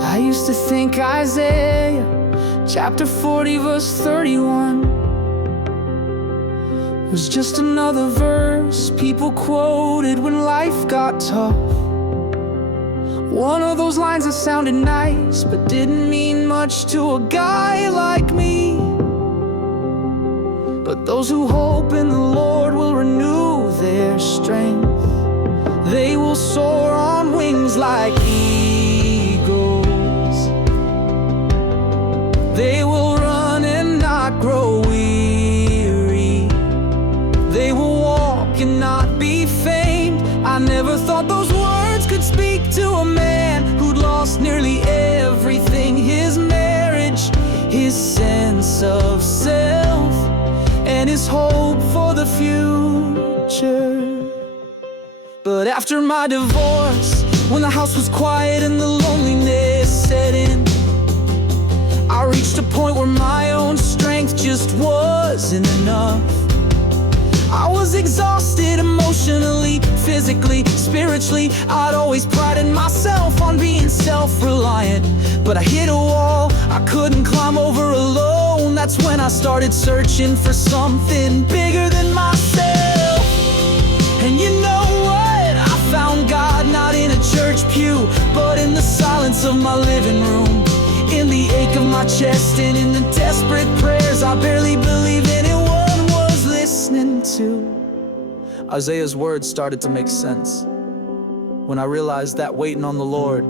I used to think Isaiah chapter 40 verse 31 was just another verse people quoted when life got tough. One of those lines that sounded nice but didn't mean much to a guy like me. But those who hope in the Lord will renew their strength. They will soar on wings like eagles. They will run and not grow weary. They will walk and not be faint. I never thought those words could speak to a man who'd lost nearly everything: his marriage, his sense of self, and his hope for the future. But after my divorce, when the house was quiet and the loneliness set in, I reached a point where my own strength just wasn't enough. I was exhausted emotionally, physically, spiritually. I'd always prided myself on being self-reliant, but I hit a wall I couldn't climb over alone. That's when I started searching for something bigger than myself. And you know what? I found God not in a church pew, but in the silence of my living room, in the ache of my chest, and in the desperate prayers I barely believed anyone was listening to. Isaiah's words started to make sense when I realized that waiting on the Lord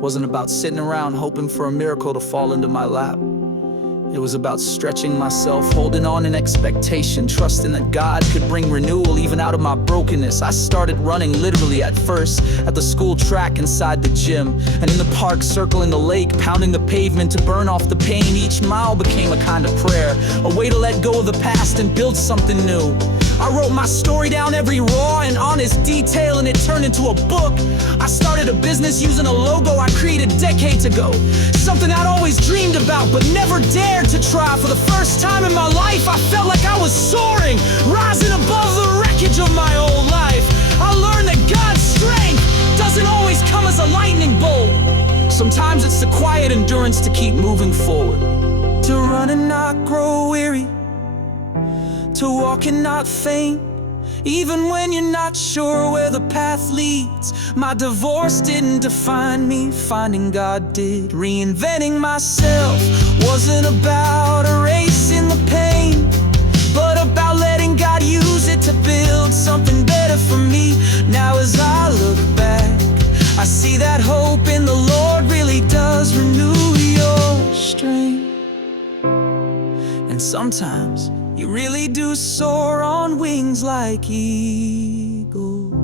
wasn't about sitting around hoping for a miracle to fall into my lap. It was about stretching myself, holding on in expectation, trusting that God could bring renewal even out of my brokenness. I started running literally at first, at the school track, inside the gym, and in the park, circling the lake, pounding the pavement to burn off the pain. Each mile became a kind of prayer, a way to let go of the past and build something new. I wrote my story down, every raw and honest detail, and it turned into a book. I started a business using a logo I created decades ago, something I'd always dreamed about but never dared to try. For the first time in my life, I felt like I was soaring, rising above the wreckage of my old life. I learned that God's strength doesn't always come as a lightning bolt. Sometimes it's the quiet endurance to keep moving forward, to run and not grow weary, to walk and not faint, even when you're not sure where the path leads. My divorce didn't define me, finding God did. Reinventing myself wasn't about erasing the pain, but about letting God use it to build something better for me. Now as I look back, I see that hope in the Lord really does renew your strength. And sometimes you really do soar on wings like eagles.